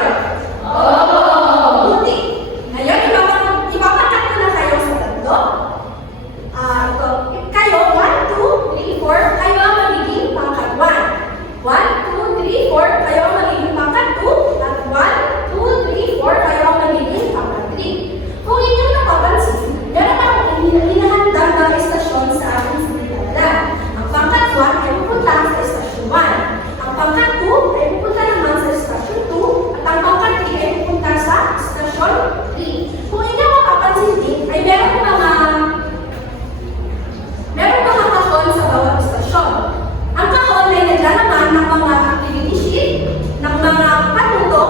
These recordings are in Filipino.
sagot? Buti. Ngayon, ipapakat ko na kayo sa tatlo. Kayo, 1, 2, 3, 4, kayo ang magiging pangkat 1. 1, 2, 3, 4, kayo ang magiging pangkat 2. At 1, 2, 3, 4, kayo ang magiging pangkat 3. Kung inyong napapansin, meron akong hinahandang mga istasyon sa aking sinilala. Ang pangkat 1 ay pupunta sa istasyon 1. Ang pangkat 2 ay pupunta naman sa istasyon 2. At ang pangkat 3 ay pupunta sa istasyon 3. Kung inyong mapapansin din, ay meron mga kahon sa bawat istasyon. Ang kahon ay naglalaman ng mga activity sheet, ng mga panuto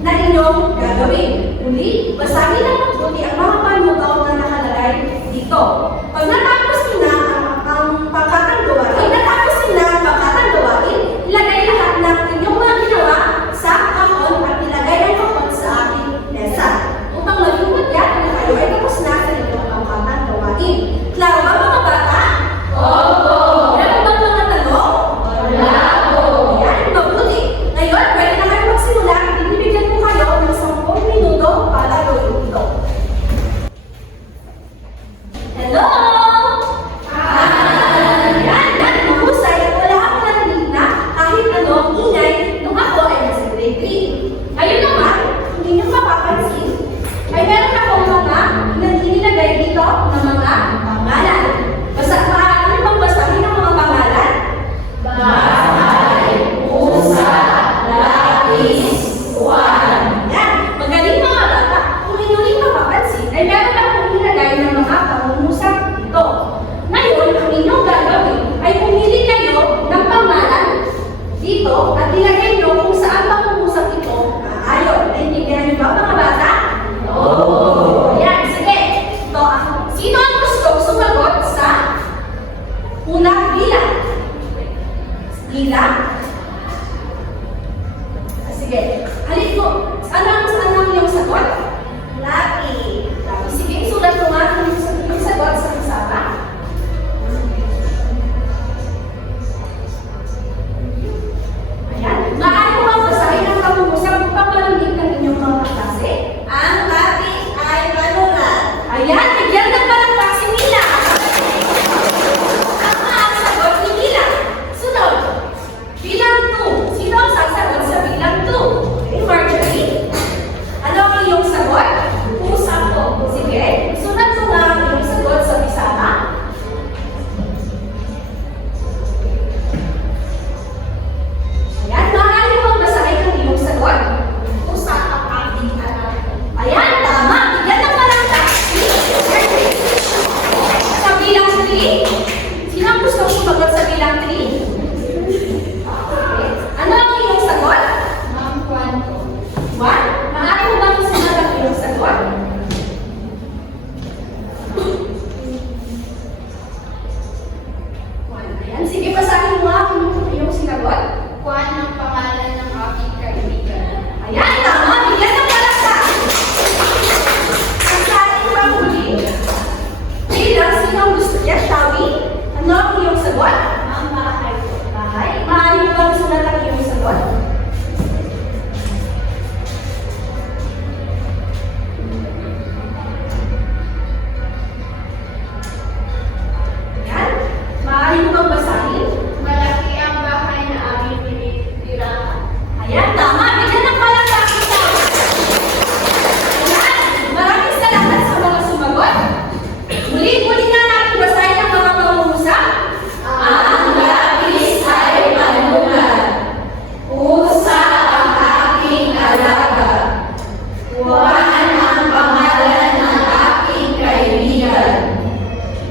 na inyong gagawin. Uli, basahin ng mabuti ang mga panuto na nakalagay dito. Pag natapos nila ang pangkatang gawain, ilagay lahat ng inyong mga ginawa sa kahon at ilagay ang kahon sa aking mesa. Upang maging mutya na kayo ay tapos na sa inyong pangkatang gawain. Klaro ba mga bata? Opo! Meron ba mga tanong? Wala po! Yan, mabuti. Ngayon, pwede na kayo magsimula. Ibibigyan ko kayo ng 10 minuto para gawin ito. Hello! Yan, mahusay at wala akong narinig na kahit anong ingay nung ako ay nasa grade 3. Ngayon naman, hindi nyo mapapansin, ay meron akong mga inilagay dito na mga pangalan. Maaari bang basahin ang mga pangalan? Bahay, pusa, lapis, uwan. Yan, magaling mga bata. Kung inyong mapapansin, ay meron akong inilagay ng mga pangungusap dito. Ngayon, ang inyong gagawin ay pumili kayo ng pangalan dito at ilagay nyo kung saan pangungusap ito aayon. Naintindihan niyo ba mga bata? Oo! Yan, sige. Sino ang gusto sumagot sa unang bilang? Bilang? Sige. Halip ko. Ano ang iyong sagot? Lucky. Sige, isulat ko nga ang iyong sagot sa usapa. Ayan. Maaari mo bang basahin ang pangungusap upang malamig ng inyong mga klase? Ang lucky ay manulat. Ayan, bigyan ng palakpak si Mila. Tama ang sagot ni Mila. Sunod. Bilang 2. Sino ang sasagot sa bilang 2? Okay, Marjorie. Ano ang iyong sagot? Pusa ko. Sige. Sunod mo nga ang iyong sagot sa bisama. Ayan, maaari mo basahin ang iyong sagot. Pusa ang aking anak. Ayan, tama. Bigyan ng palakpak si Marjorie. Sa bilang 3, sino ang gusto sumagot sa bilang 3? Ano ang iyong sagot? Ma'am, 1. Maaari mo bang sumagot ang iyong sagot? Ayan, sige, basahin mo ang iyong sinagot. Juan ang pangalan ng aking kaibigan. Ayan, tama. Bigyan ng palakpak. Ang sa ating pahuli, bilang sino ang gusto niya, Shawi? Ano ang iyong sagot? Ang bahay ko. Bahay. Maaari mo bang sulat ang iyong sagot? Ayan. Maaari mo bang basahin? Malaki ang bahay na aming tinitirahan. Ayan, tama. Bigyan ng palakpak ito. Ayan. Maraming salamat sa mga sumagot. Muli nga natin basahin ang mga pangungusap. Ang lapis ay manulat. Pusa ang aking alaga. Juan ang pangalan ng aking kaibigan.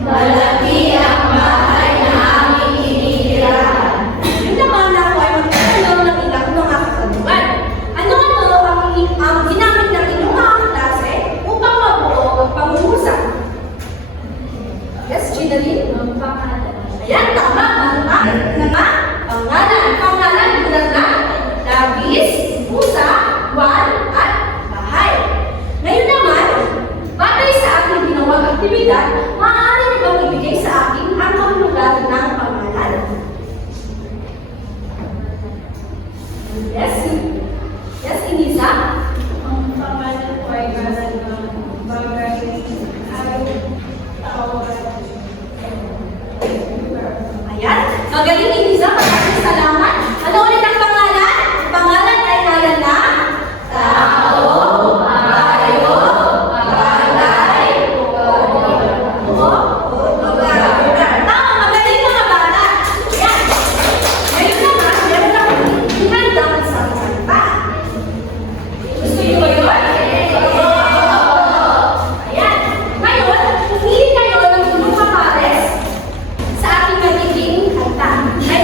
Malaki ang bahay na aming tinitirahan. Yun naman ako ay magtatanong ng ilang mga katanungan. Ano-ano ang ginamit ng inyong mga klase upang mabuo ang pangungusap? Yes, Ginaline? Ang pangalan. Ayan, tama. Pangalan, tulad na labis, pusa, wan, at bahay. Ngayon naman, batay sa aking ginawang aktibidad, maaari niyo bang ibigay sa akin ang kahulugan ng pangalan? Yes, Inisa? Magaling, Eliza. Maraming salamat. Ano ulit ang pangalan? Pangalan ay ngalan na? Tao, tayo, bagay, lugar. Tama, magaling mga bata. Yan. Ngayon naman, meron akong hinandang sa kanta. Gusto niyo ba yun? Ayan. Ngayon, pumili kayo ng tulong kapares sa ating magiging kanta. Ay,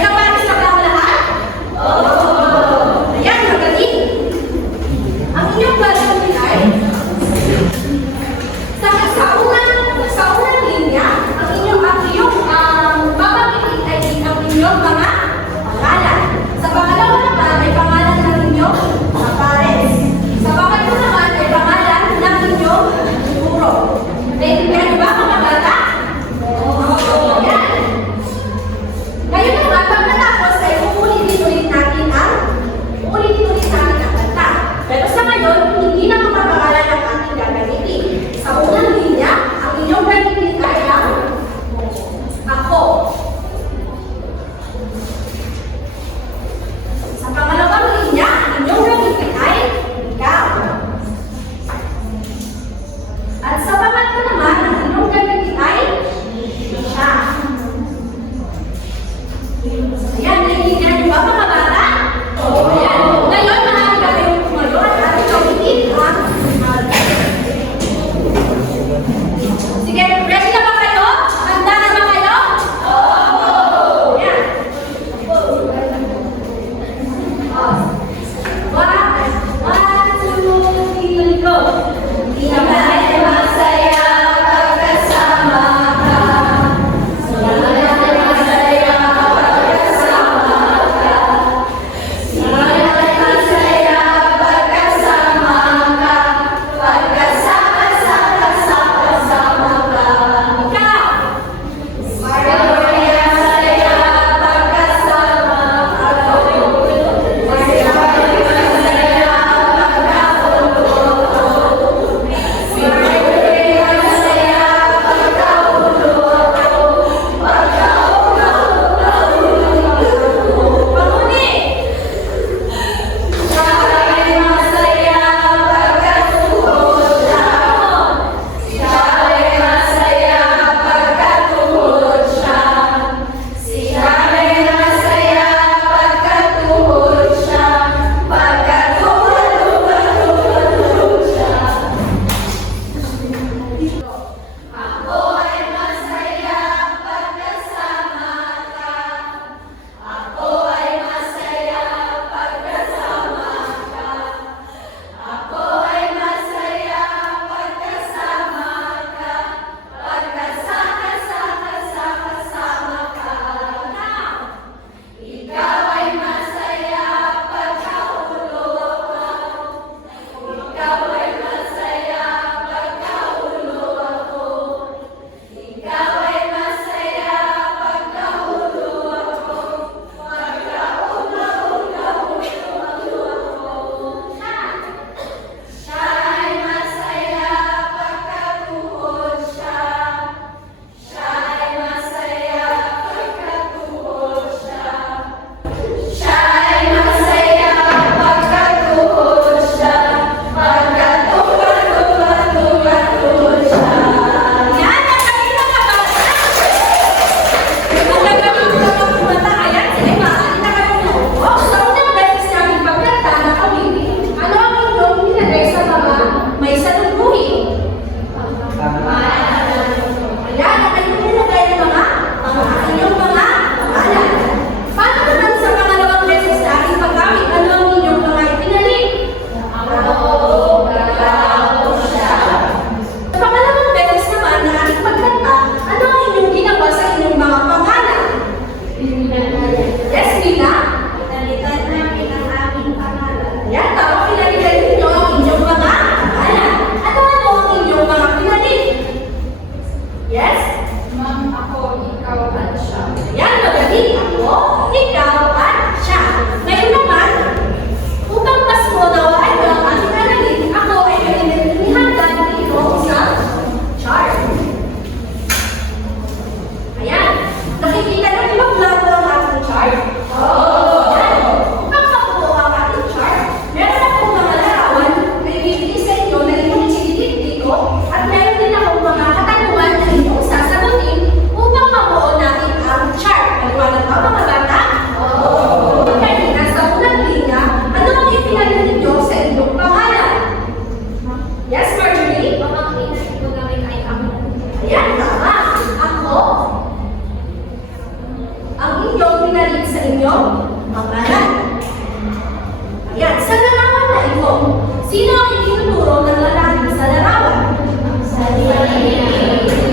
sino ang itinuturo ng lalaki sa larawan?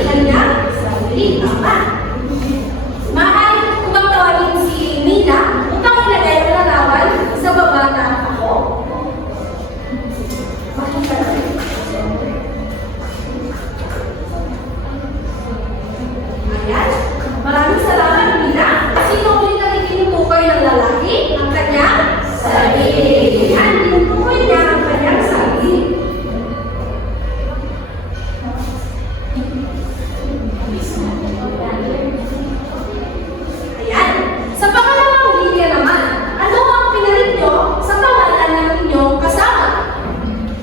Kanyang sarili. Tama. Maaari ko bang tawagin si Mina upang ilagay ang larawan sa baba ng ako? Makita natin. Ayan. Maraming salamat, Mina. Sino ulit ang itinutukoy ng lalaki? Ang kanyang sarili. Ayan, tinutukoy niya ang kanyang sarili. Ayan. Sa pangalawang linya naman, ano ang pinalit nyo sa pangalan ng inyong kasama?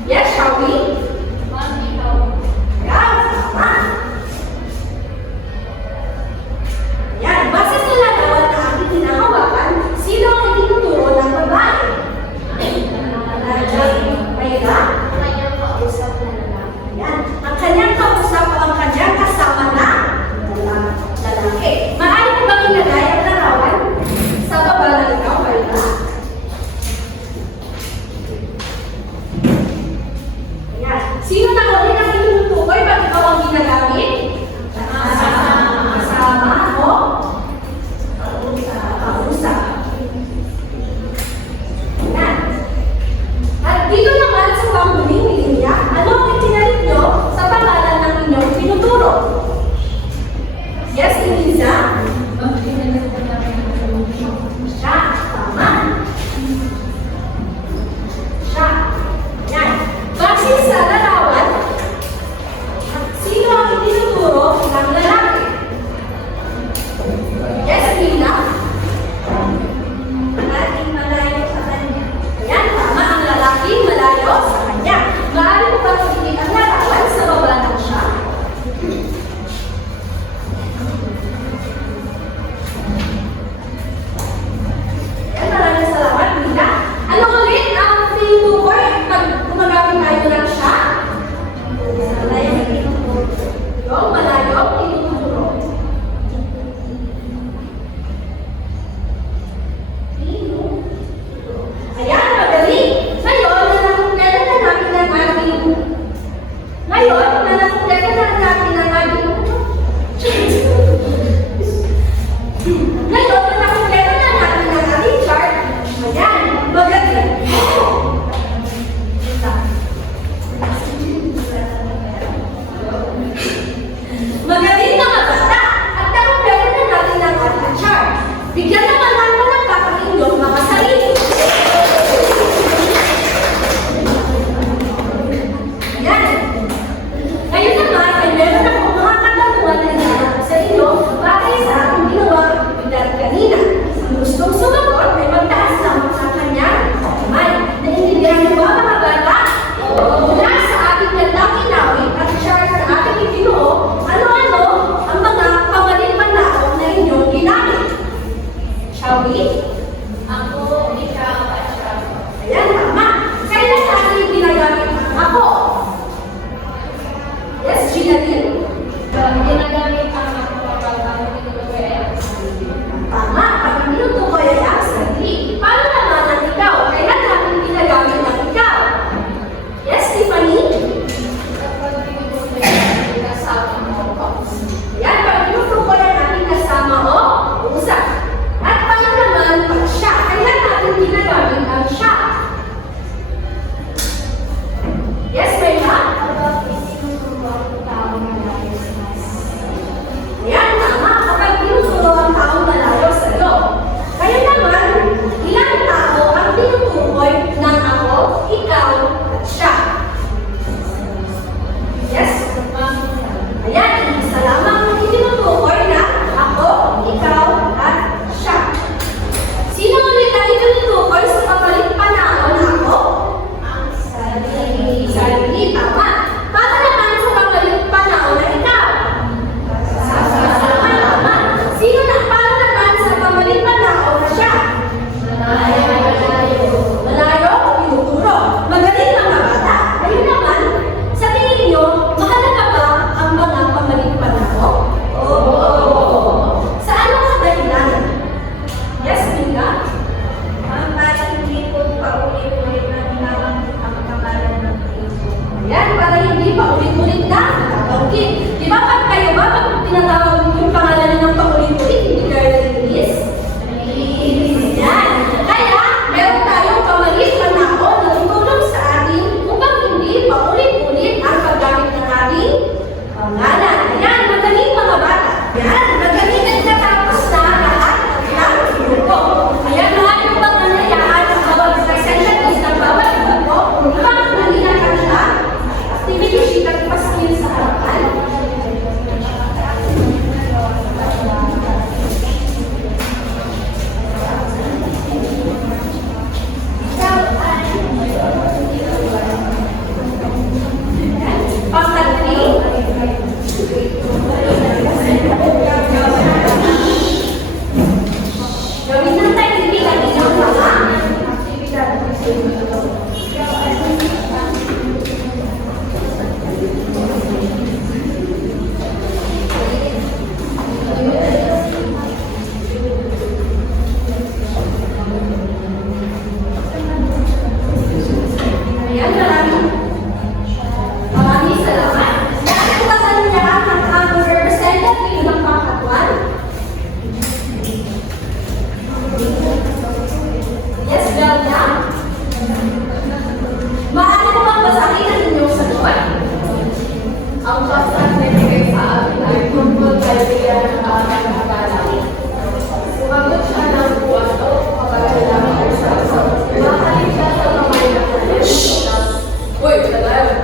Yes, shall we? Ayan, tama. Ayan, base sa larawan na aking hinahawakan, sino ang itinuturo ng babae? Mayra? Ayan, ang kanyang kausap o ang kanyang kasama na lalaki. Maaari mo bang ilagay ang larawan sa baba ng ikaw, Mayra? Ayan, sino na ulit ang itinutukoy pag ikaw ang ginagamit? Kasama o kausap. Ayan. At dito naman sa panghuling linya, ano ang itinalit nyo sa pangalan ng inyong tatawagin. Di ba pag kayo ba, pag tinatawag yung pangalan ng paulit-ulit, hindi kayo nalinis? Nalinis yan. Kaya, meron tayong pamalit panahon na tumulong sa atin upang hindi paulit-ulit ang paggamit ng ating pangalan. Ayan, magaling mga bata. Ayan, magaling at natapos na lahat ng grupo. Ayan, mga yung pagkanayahan ng bawat representatives ng bawat grupo upang halina kanila activity sheet at paskil sa harapan. Gawin ng activity ang inyong mga aktibidad. Ayan, maraming salamat. Nakikita niya ang representative ng pangkatuan. Yes, Belda? Maaari mo bang basahin ang inyong sagot? Ang pasang binigay sa akin ay tungkol kay Bea ng aming naglalaki. Sumagot siya ng buwato, kapag-alala ay sa Makalik siya sa kamay ng kanyang. Uy, talaga.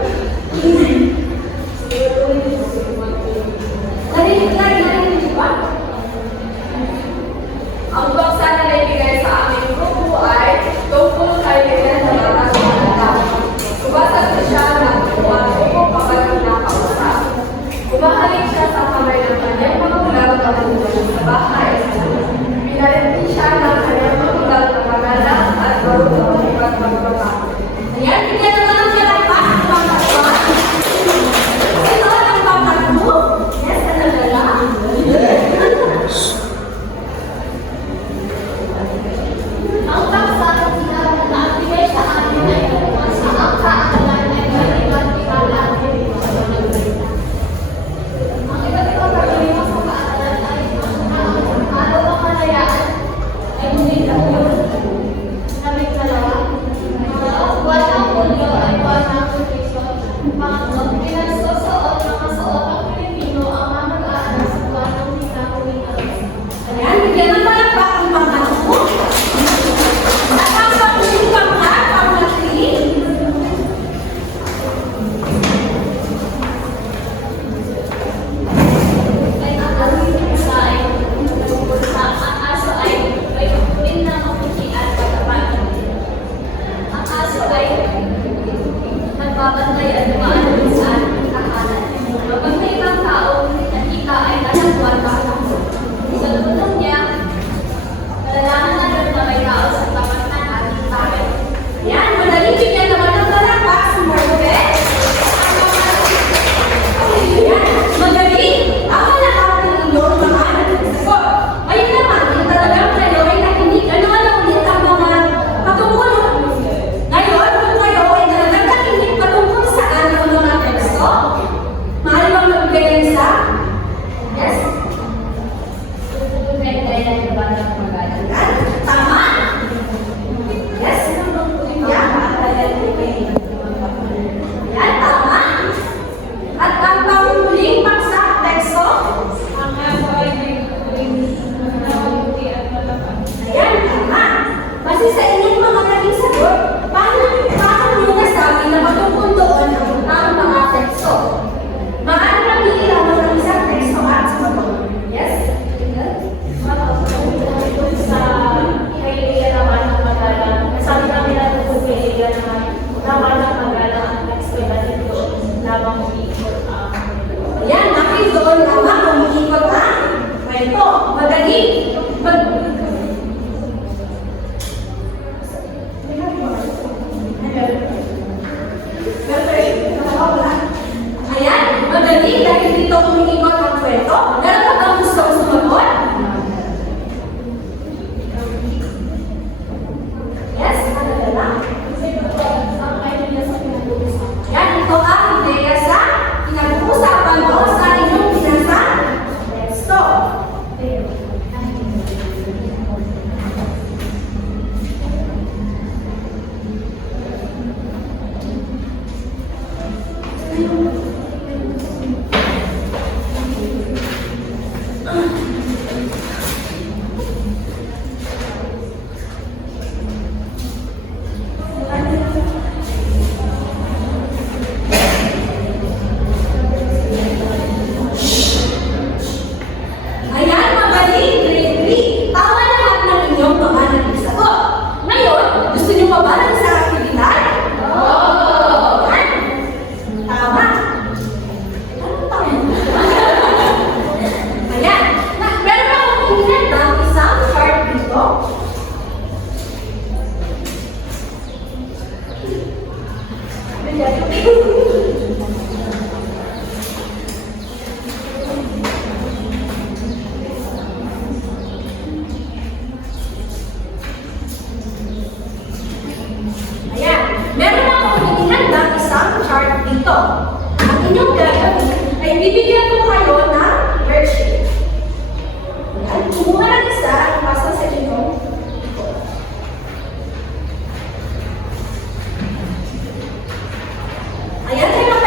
Narinig ba? Ang paksa na naibigay sa aming grupo ay tungkol kay Bea ng aming naglalaki. Sumagot siya ng buwato, kapag nakausa. Umahalik siya sa kamay ng kanyang magulang kapag sa bahay. Pinarintin siya ng kanyang magulang na magalang at marunong ipagpagpapako. Ayan, bigyan naman ang jalapa ang pangkatuan. Ito ang pangkatu. Yes, talaga lang. Ang paksa na nagbigay sa amin ay tungkol sa ang kaalaman ay kailangan tingala. Ang iba't-ibang pagkalimas sa kaalaman ay ang araw ng kalayaan ay hindi nakulong. Namig dalawa. Buwan ng Hulyo ay buwan ng Krisyon. Pangatlo, pinagsusuot ng masuot ang Pilipino ang mga mag-aaral sa buwan ng Hinahulihan. Ayan, bigyan naman ang pangkatu. At ang panghuling pangkatri. Ay ang sa ay tungkol sa ang aso ay may tutuin na maputi at pagkapan. Ang aso ay nagbabantay at dumaan sa ating tahanan. Kapag may ibang tao, nakita ay nalagwan ka. Sa lulong niya, malalaman natin na may tao sa tapat ng ating tayo. Ayan, madali bigyan naman ng jalapa si Margaret. Ayan, madali. Ako na ako ng inyong mga nagsasagot. Ayun naman, yung talagang kayo ay nakinig. Ano ulit ang mga patungkol? Ngayon, kung kayo ay talagang nakinig patungkol saan Ayan, magaling, grade 3. Tama lahat ng inyong mga naging sagot. Ngayon, gusto niyo pa ba ng isang aktividad? Oo! Yan. Tama. Ano tama? Ayan. Meron akong tingnan ng isang chart dito. Ayan, meron akong hinihanda isang chart dito. Ang inyong gagawin ay bibigyan ko kayo ng worksheet. Ayan, kumuha ng isa, ipasa sa inyo. Ayan, kaya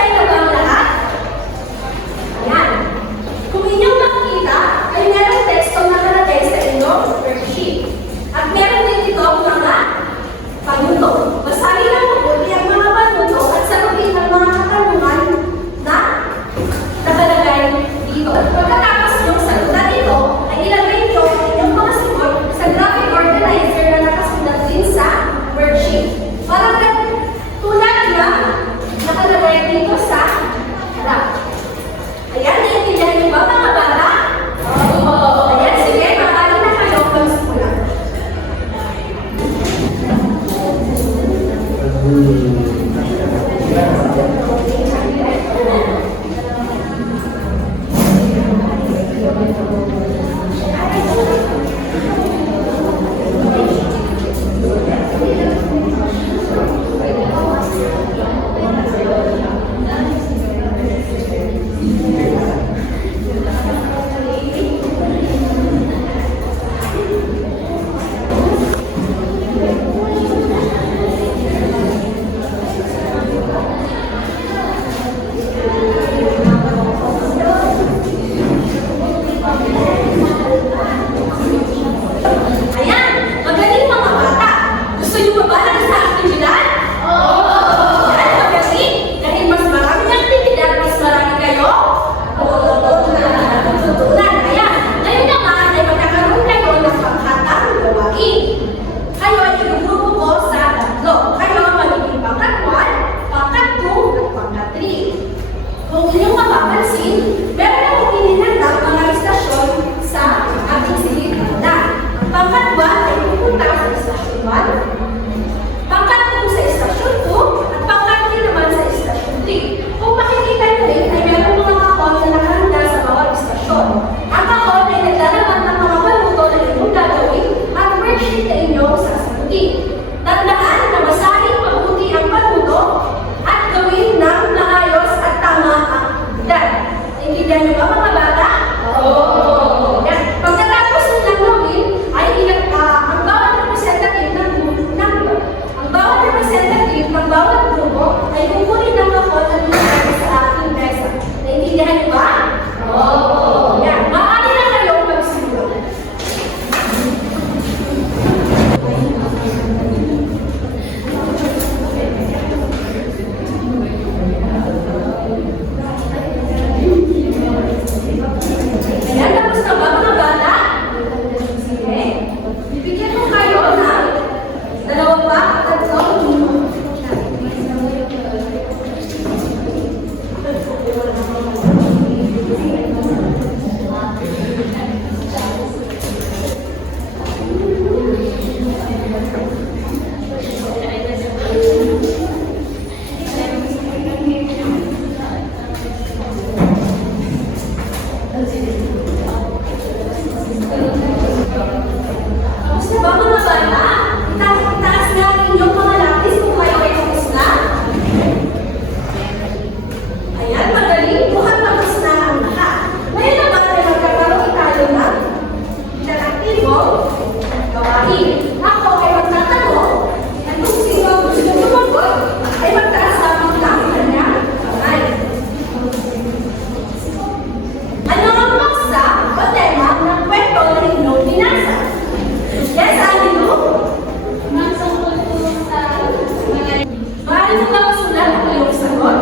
masulat ang iyong sagot?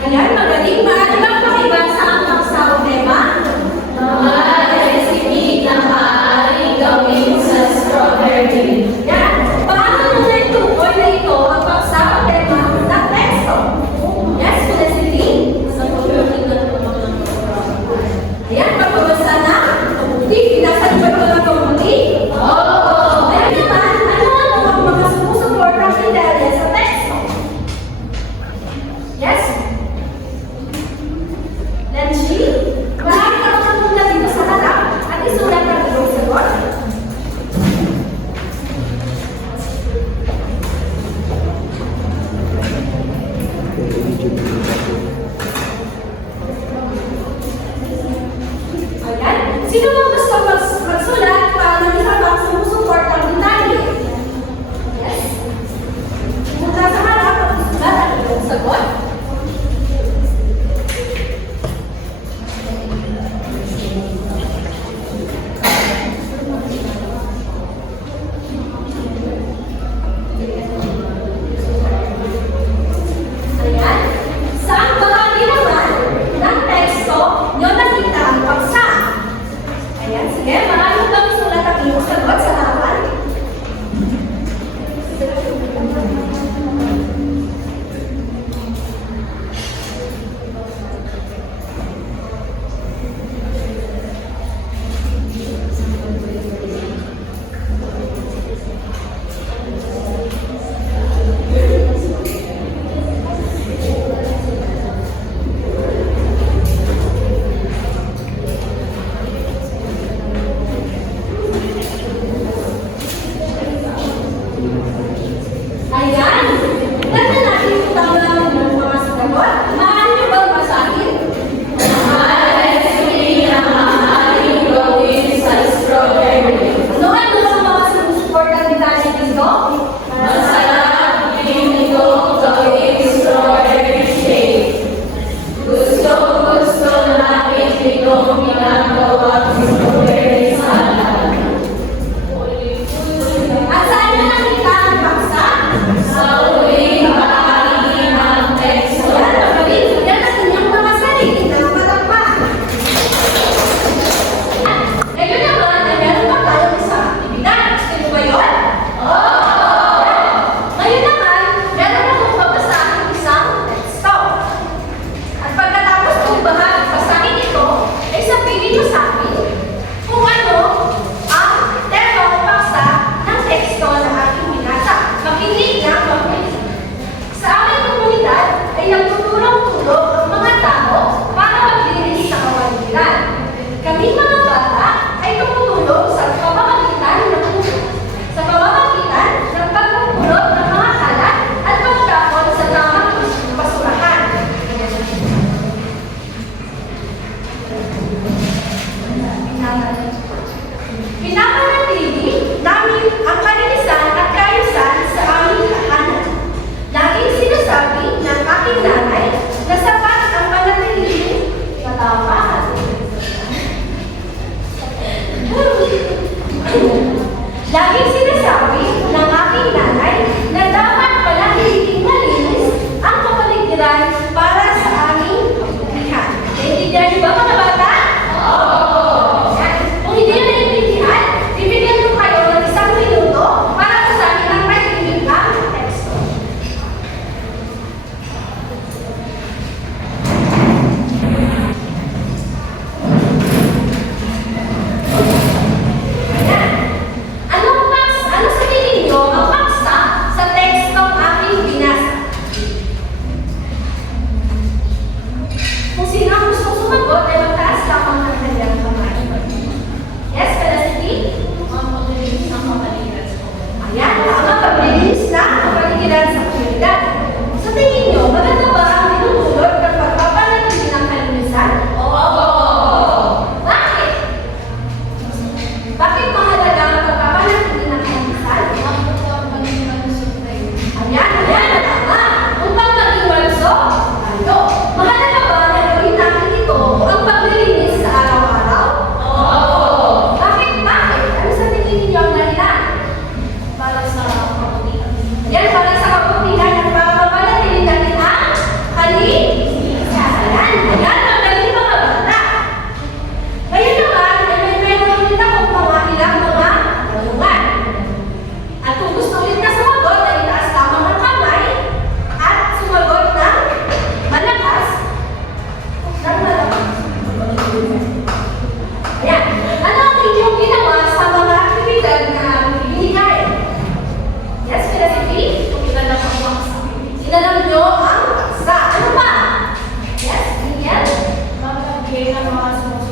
Ayan, magaling. Maaari bang pakibasa ang pagsahod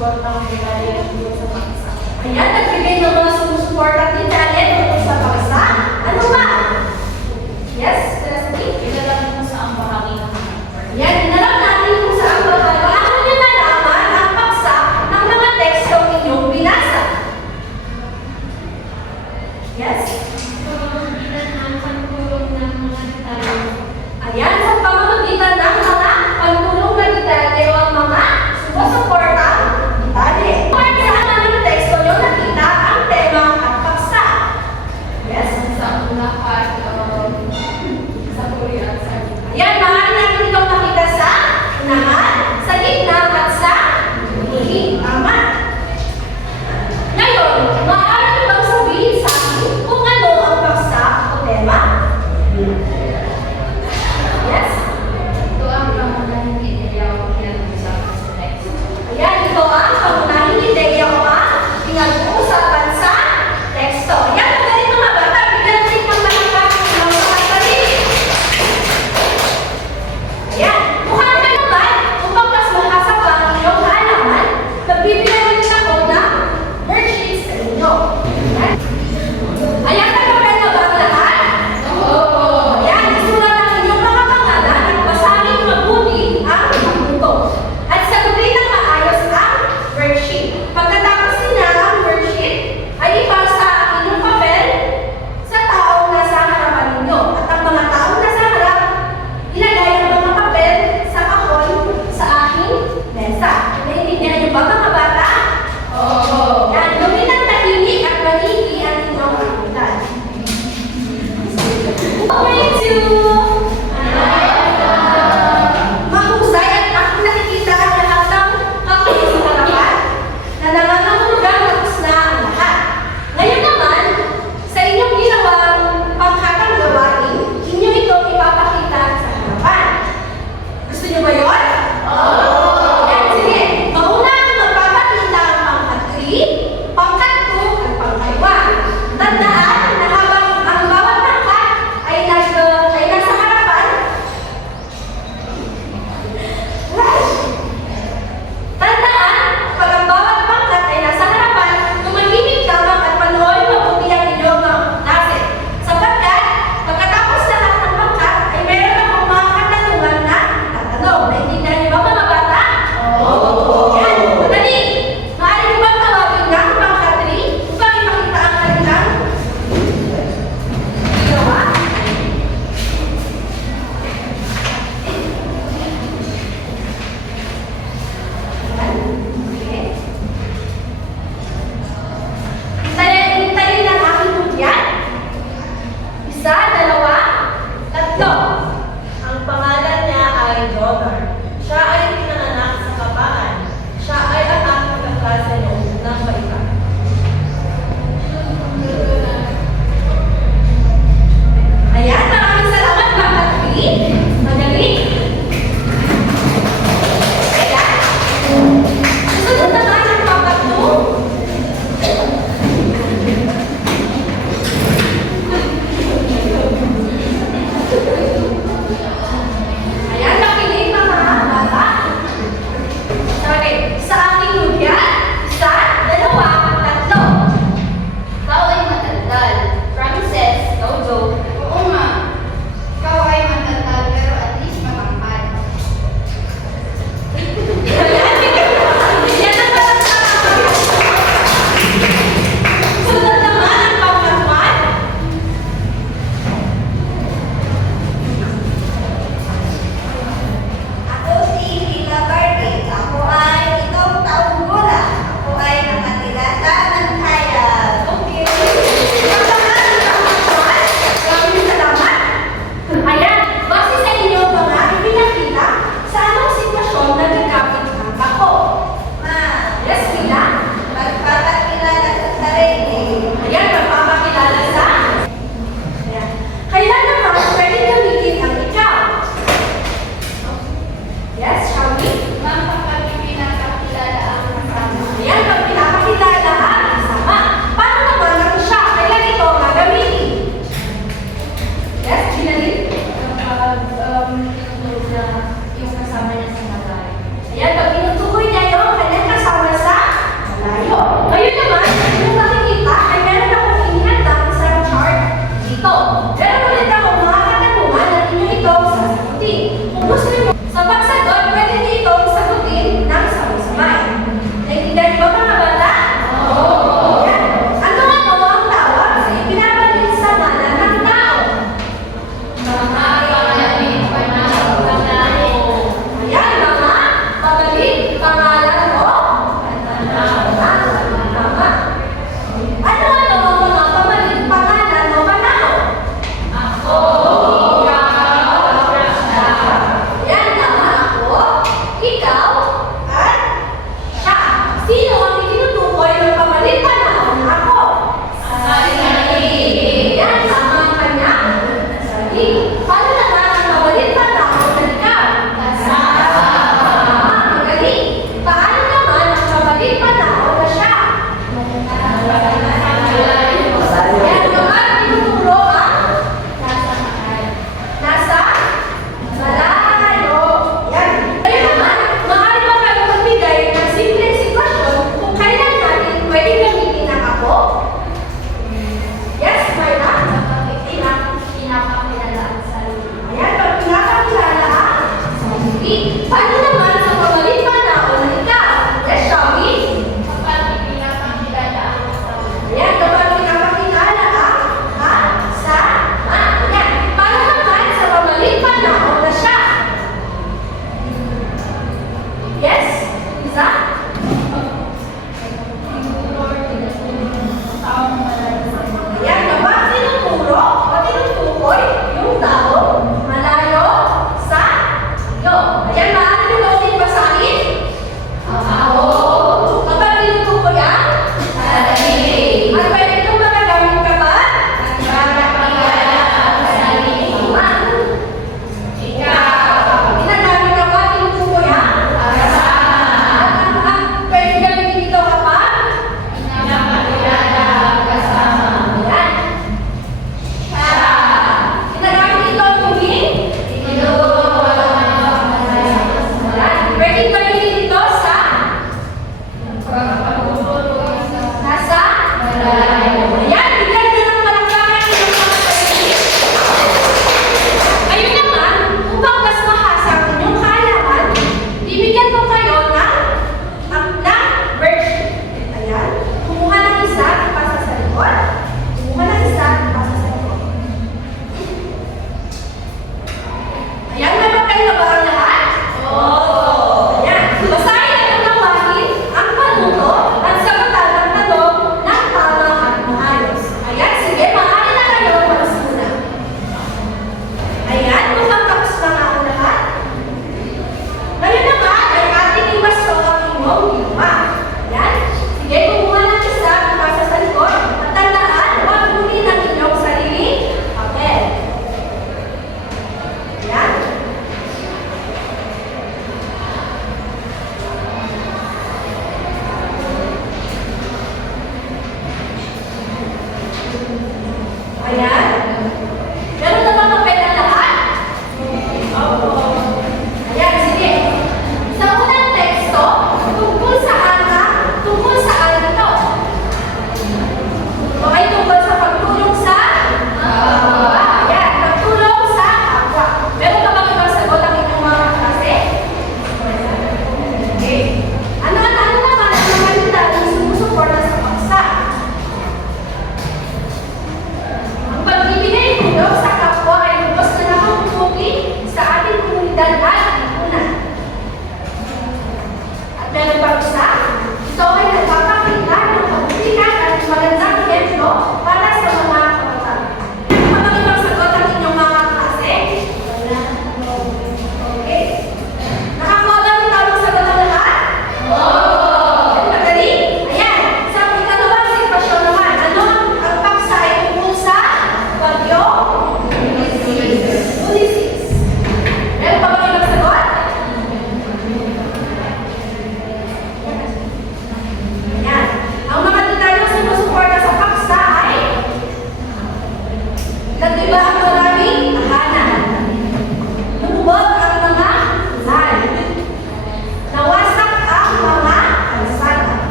sumusuportang binali ng sa pag-isa. Ayan, nagbigay ng mga sumusuporta ni Janet.